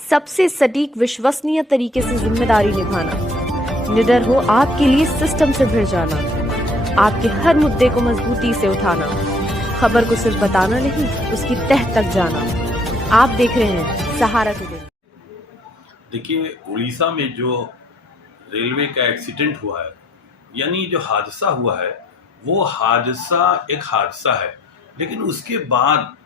सबसे सटीक विश्वसनीय तरीके से जिम्मेदारी निभाना, निडर हो आपके लिए सिस्टम से भिड़ जाना, आपके हर मुद्दे को मजबूती से उठाना, खबर को सिर्फ बताना नहीं उसकी तह तक जाना। आप देख रहे हैं सहारा टुडे। देखिए, उड़ीसा में जो रेलवे का एक्सीडेंट हुआ है, यानी जो हादसा हुआ है, वो हादसा एक हादसा है, लेकिन उसके बाद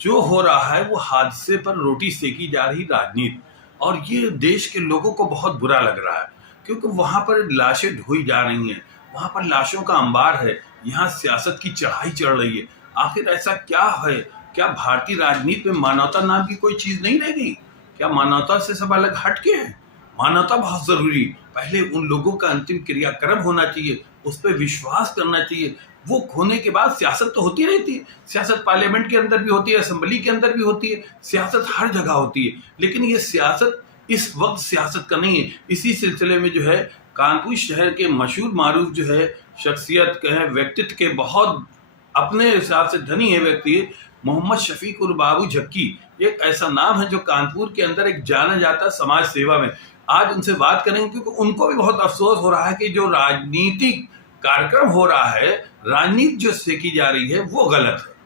जो हो रहा है वो हादसे पर रोटी सेकी जा रही राजनीति, और ये देश के लोगों को बहुत बुरा लग रहा है क्योंकि वहां पर लाशें ढोई जा रही हैं, वहां पर लाशों का अंबार है, यहाँ सियासत की चढ़ाई चढ़ रही है। आखिर ऐसा क्या है? क्या भारतीय राजनीति में मानवता नाम की कोई चीज नहीं रह गई? क्या मानवता से सब अलग हट के हैं? मानवता बहुत जरूरी। पहले उन लोगों का अंतिम क्रियाक्रम होना चाहिए, उस पर विश्वास करना चाहिए। वो खोने के बाद सियासत तो होती रहती है, सियासत पार्लियामेंट के अंदर भी होती है, असेंबली के अंदर भी होती है, सियासत हर जगह होती है, लेकिन ये सियासत इस वक्त सियासत का नहीं है। इसी सिलसिले में जो है कानपुर शहर के मशहूर मारूफ जो है शख्सियत के हैं, व्यक्तित्व के बहुत अपने हिसाब से धनी है व्यक्ति, मोहम्मद शफीक उर बाबू झक्की एक ऐसा नाम है जो कानपुर के अंदर एक जाना जाता समाज सेवा में। आज उनसे बात करेंगे क्योंकि उनको भी बहुत अफसोस हो रहा है कि जो राजनीतिक कार्यक्रम हो रहा है, राजनीति जो सेकी जा रही है वो गलत है।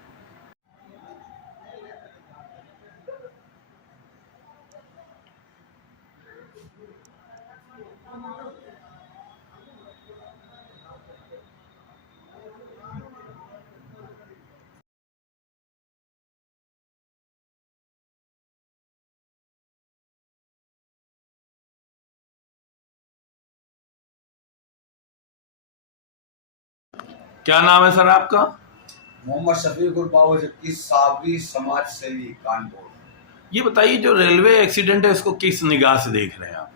क्या नाम है सर आपका? मोहम्मद शफीक उर बाबू झक्की, साबरी समाज सेवी, कानपुर। ये बताइए, जो रेलवे एक्सीडेंट है इसको किस निगाह से देख रहे हैं आप?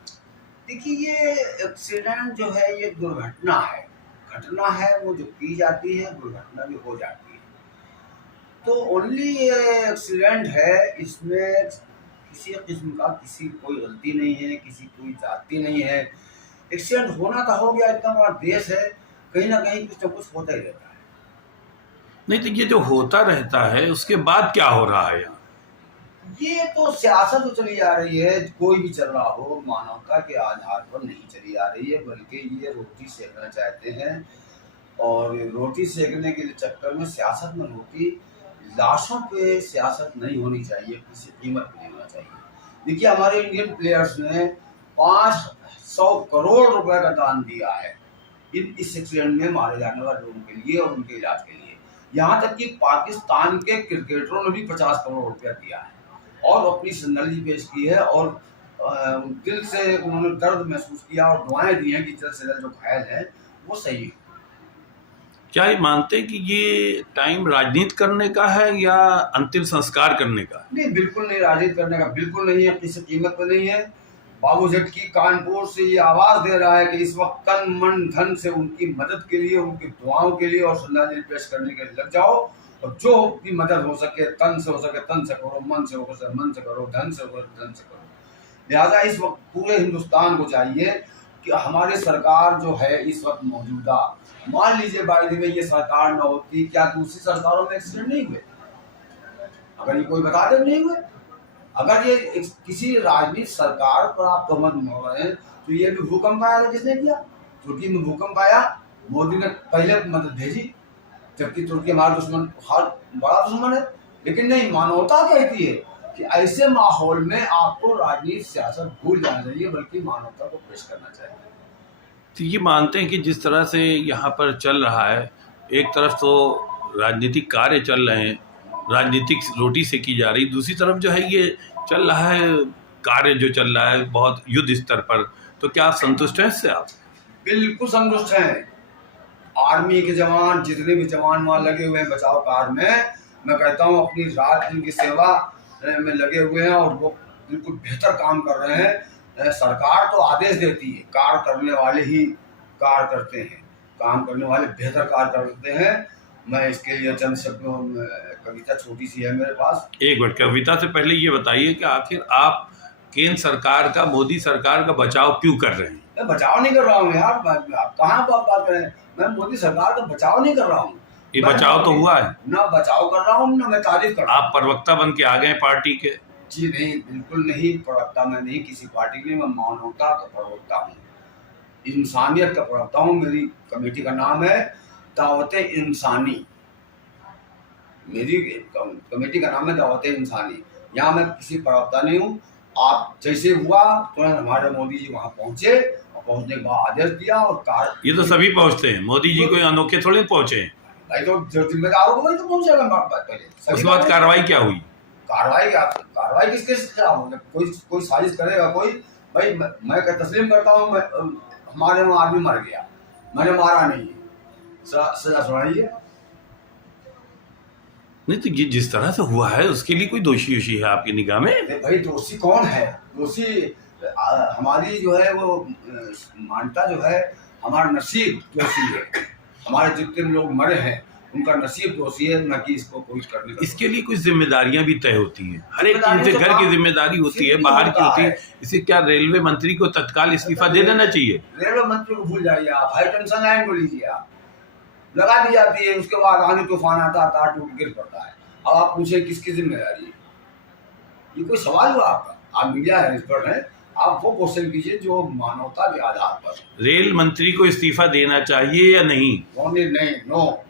देखिए, ये एक्सीडेंट जो है ये दुर्घटना है, घटना है, वो जो की जाती है दुर्घटना भी हो जाती है। तो ओनली ये एक्सीडेंट है, इसमें किसी किस्म का किसी कोई गलती नहीं है, किसी कोई जाति नहीं है। एक्सीडेंट होना तो हो गया, इतना बड़ा देश है, कहीं ना कहीं कुछ ना कुछ होता ही रहता है। नहीं तो ये जो होता रहता है उसके बाद क्या हो रहा है यहाँ? ये तो सियासत तो चली जा रही है, कोई भी चल रहा हो मानवता के आधार पर नहीं चली आ रही है, बल्कि ये रोटी सेकना चाहते हैं। और रोटी सेकने के चक्कर में सियासत में रोटी, लाशों पे सियासत नहीं होनी चाहिए, किसी कीमत नहीं होना चाहिए। देखिए, हमारे इंडियन प्लेयर्स ने 500 करोड़ रुपए का दान दिया है इस एक्सीडेंट में मारे जाने वाले लोगों के लिए और उनके इलाज के लिए। यहाँ तक कि पाकिस्तान के क्रिकेटरों ने भी 50 करोड़ रुपया दिया है और अपनी संदर्जी पेश की है, और दिल से उन्होंने दर्द महसूस किया और दुआएं दी हैं कि जल्द से जल्द जो घायल है वो सही है। क्या ये मानते हैं कि ये टाइम राजनीति करने का है या अंतिम संस्कार करने का? नहीं, बिल्कुल नहीं, राजनीति करने का बिल्कुल नहीं है, किसी कीमत पर नहीं है। बाबू झक्की कानपुर से ये आवाज दे रहा है कि इस वक्त तन मन धन से उनकी मदद के लिए, उनकी दुआओं के लिए और श्रद्धांजलि पेश करने के लिए लग जाओ, और जो भी मदद हो सके तन से हो सके तन से करो, मन से हो सके मन से करो, धन से हो सके धन से करो। लिहाजा इस वक्त पूरे हिंदुस्तान को चाहिए कि हमारी सरकार जो है इस वक्त मौजूदा, मान लीजिए बाई द वे ये सरकार न होती, क्या दूसरी सरकारों में एक्सीडेंट नहीं हुए? अगर ये कोई बता दे नहीं हुए। अगर ये किसी राजनीतिक सरकार पर आप तहमत मोड़ रहे हैं तो ये भी भूकंप आया था, किसने किया? तुर्की में भूकंप आया, मोदी ने पहले मदद भेजी, जबकि तुर्की हमारा दुश्मन, हर बड़ा दुश्मन है। लेकिन नहीं, मानवता कहती है कि ऐसे माहौल में आपको राजनीति सियासत भूल जाना चाहिए, बल्कि मानवता को पेश करना चाहिए। तो ये मानते हैं कि जिस तरह से यहाँ पर चल रहा है, एक तरफ तो राजनीतिक कार्य चल रहे हैं, राजनीतिक रोटी सेकी जा रही, दूसरी तरफ जो है ये चल रहा है कार्य जो चल रहा है बहुत युद्ध स्तर पर, तो क्या आप संतुष्ट हैं इससे? आप बिल्कुल संतुष्ट हैं। आर्मी के जवान, जितने भी जवान वहाँ लगे हुए हैं बचाव कार्य में, मैं कहता हूँ अपनी रात दिन की सेवा में लगे हुए हैं और वो बिल्कुल बेहतर काम कर रहे हैं। सरकार तो आदेश देती है, कार्य करने वाले ही कार्य करते हैं, काम करने वाले बेहतर कार्य करते हैं। मैं इसके लिए चंद शब्दों, कविता छोटी सी है मेरे पास। एक मिनट, कविता से पहले ये बताइए कि आखिर आप केंद्र सरकार का, मोदी सरकार का बचाव क्यों कर रहे हैं? मैं बचाव नहीं कर रहा हूँ यार, आप कहाँ बात कर रहे हैं? मैं मोदी सरकार का बचाव नहीं कर रहा हूँ। ये बचाव तो हुआ है ना, बचाव कर रहा हूँ ना मैं तारीफ कर रहा हूँ। आप प्रवक्ता बन के आ गए पार्टी के। जी नहीं, बिल्कुल नहीं। प्रवक्ता मैं नहीं किसी पार्टी की, मैं मानवता का प्रवक्ता हूँ, इंसानियत का प्रवक्ता हूँ। मेरी कमेटी का नाम है दावत इंसानी। मेरी कमेटी का नाम है दावत इंसानी। यहाँ मैं किसी प्रवक्ता नहीं हूँ। आप जैसे हुआ तुरंत हमारे मोदी जी वहाँ पहुँचे और पहुँचने के बाद आदेश दिया और ये तो सभी पहुंचते हैं, मोदी जी कोई अनोखे थोड़े पहुंचे हैं। भाई तो जो जिम्मेदार होगा वही तो पहुँचेगा पहले। उसके बाद कार्रवाई क्या हुई? कार्रवाई किसके खिलाफ होगी? कोई साजिश करेगा कोई? भाई मैं तस्लीम करता हूँ, हमारे वहाँ आदमी मर गया, मैंने मारा नहीं, सजा सुनाइए। नहीं तो ये जिस तरह से हुआ है उसके लिए कोई दोषी है आपकी निगाह में? भाई दोषी कौन है? दोषी हमारी जो है वो मानता जो है, हमारा नसीब दोषी है। हमारे जितने लोग मरे हैं उनका नसीब दोषी है, न कि इसको कोई करने का। इसके लिए कुछ जिम्मेदारियां भी तय होती हैं, हर एक चीज से घर की जिम्मेदारी होती है, बाहर की होती है। इसे क्या रेलवे मंत्री को तत्काल इस्तीफा दे देना चाहिए? रेलवे मंत्री को भूल जाइए आप, हाई टेंशन लाइन को लीजिए आप, लगा दी जाती है, उसके बाद आंधी तूफान आता है, तार टूट गिर पड़ता है। अब आप पूछे किसकी जिम्मेदारी है? ये कोई सवाल हुआ आपका? आप मीडिया है, एक्सपर्ट हैं, आप वो क्वेश्चन कीजिए जो मानवता के आधार पर। रेल मंत्री को इस्तीफा देना चाहिए या नहीं? नहीं, नो।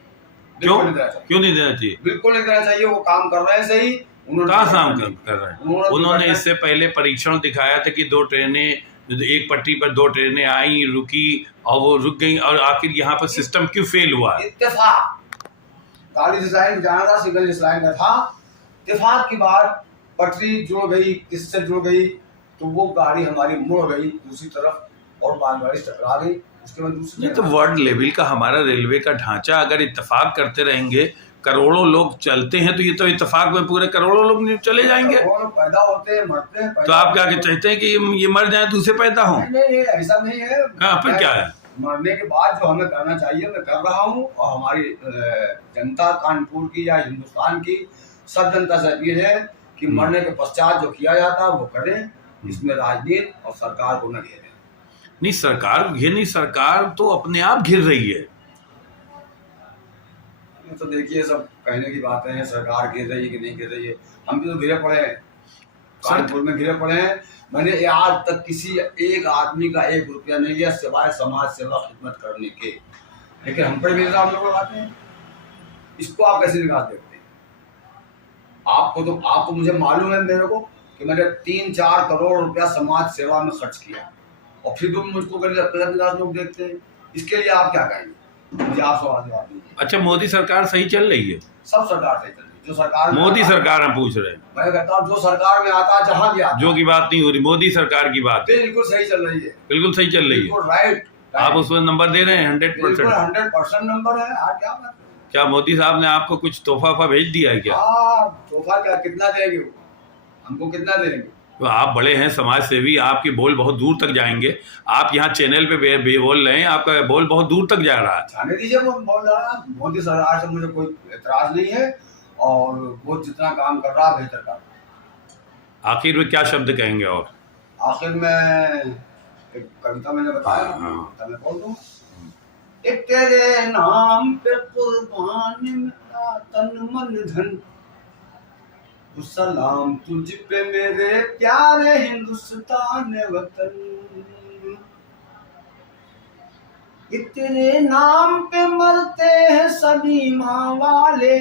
क्यों नहीं देना चाहिए? बिल्कुल नहीं देना चाहिए। वो काम कर रहे हैं सही, कहाँ काम कर रहे हैं? उन्होंने इससे पहले परीक्षण दिखाया था कि 2 ट्रेनें, एक पटरी पर 2 ट्रेनें आई, रुकी और वो रुक गई, और आखिर यहाँ पर सिस्टम क्यों फेल हुआ? इत्तेफाक, गाड़ी जिस लाइन जाना था सिग्नल जिस लाइन का था, इत्तेफाक की बात पटरी जुड़ गई, किससे जुड़ गई तो वो गाड़ी हमारी मुड़ गई दूसरी तरफ और मालगाड़ी टकरा गई। उसके बाद दूसरी, ये तो वर्ल्ड लेवल का हमारा रेलवे का ढांचा, अगर इत्तेफाक करते रहेंगे, करोड़ों लोग चलते हैं तो ये तो इत्तेफाक में पूरे करोड़ों लोग चले जाएंगे। पैदा होते हैं, मरते हैं। तो आप क्या चाहते हैं कि ये मर जाए दूसरे पैदा हो? नहीं, ऐसा नहीं है। फिर क्या है? मरने के बाद जो हमें करना चाहिए मैं कर रहा हूँ, और हमारी जनता, कानपुर की या हिंदुस्तान की सब जनता से अपील है कि मरने के पश्चात जो किया जाता है वो करें। इसमें राजनीति और सरकार को न घेरें। नहीं, सरकार तो अपने आप घिर रही है। तो देखिए सब कहने की बातें हैं, सरकार घिर रही है कि नहीं घिर रही है। हम भी तो घिरे पड़े हैं, कानपुर में घिरे पड़े हैं। मैंने आज तक किसी एक आदमी का 1 रुपया नहीं लिया सिवाय समाज सेवा खिदमत करने के, लेकिन हम पर भी इल्जाम लोग लगाते हैं। इसको आप कैसे निकाल देखते हैं? आपको मुझे मालूम है मेरे को कि मैंने 3-4 करोड़ रुपया समाज सेवा में खर्च किया, और फिर भी मुझको गलत लोग देखते हैं। इसके लिए आप क्या कहेंगे? मुझे आप सवाल जवाब दीजिए। अच्छा, मोदी सरकार सही चल रही है? सब सरकार सही चल रही है। जो सरकार मोदी सरकार हम पूछ रहे हैं। मैं कहता हूँ जो सरकार में आता है, जहाँ भी आता है, जो की बात नहीं हो रही, मोदी सरकार की बात बिल्कुल सही चल रही है। बिल्कुल सही चल रही है। राइट। आप उसमें नंबर दे रहे हैं 100%? 100% नंबर है। क्या बात है? क्या मोदी साहब ने आपको कुछ तोहफा भेज दिया है क्या? तोहफा क्या, कितना देंगे वो हमको, कितना देंगे? तो आप बड़े हैं, समाज सेवी, आपके बोल बहुत दूर तक जाएंगे। आप यहाँ चैनल पे बोल रहे हैं, आपका बोल बहुत दूर तक जा रहा है। जाने दीजिए, वो बोल रहा है। मोदी सरकार से मुझे कोई एतराज नहीं है, और वो जितना काम कर रहा है बेहतर कर रहा है। आखिर में क्या शब्द कहेंगे? और आखिर में एक कविता मैंने बताया, मैं बोल दूं। एक तेरे नाम पे कुर्बान मेरा तन मन धन, सलाम तुझ पे मेरे प्यारे हिंदुस्तान वतन। तेरे नाम पे मरते हैं सभी माँ वाले,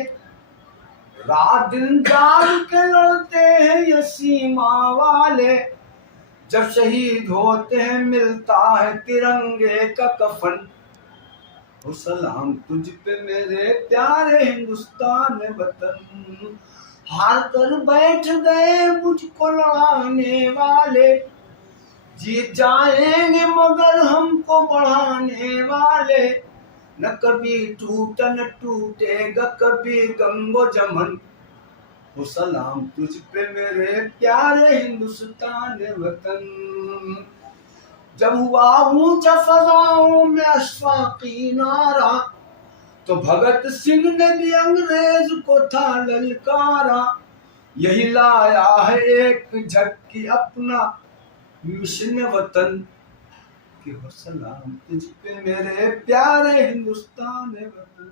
रात दिन जाग के लड़ते हैं ये सीमा वाले। जब शहीद होते हैं मिलता है तिरंगे का कफन, सलाम तुझ पे मेरे प्यारे हिंदुस्तान वतन। हार कर बैठ गए मुझको लड़ाने वाले, जीत जाएंगे मगर हमको बढ़ाने वाले। न कभी टूटा न टूटेगा कभी गंगो जमन, सलाम तुझ पे मेरे प्यारे हिंदुस्तान वतन। जब हुआ ऊंचा फजाओं में अशफाकी नारा, तो भगत सिंह ने भी अंग्रेज को था ललकारा। यही लाया है एक झटकी अपना मिशन वतन, कि हो सलाम तुझ पे मेरे प्यारे हिंदुस्तान वतन।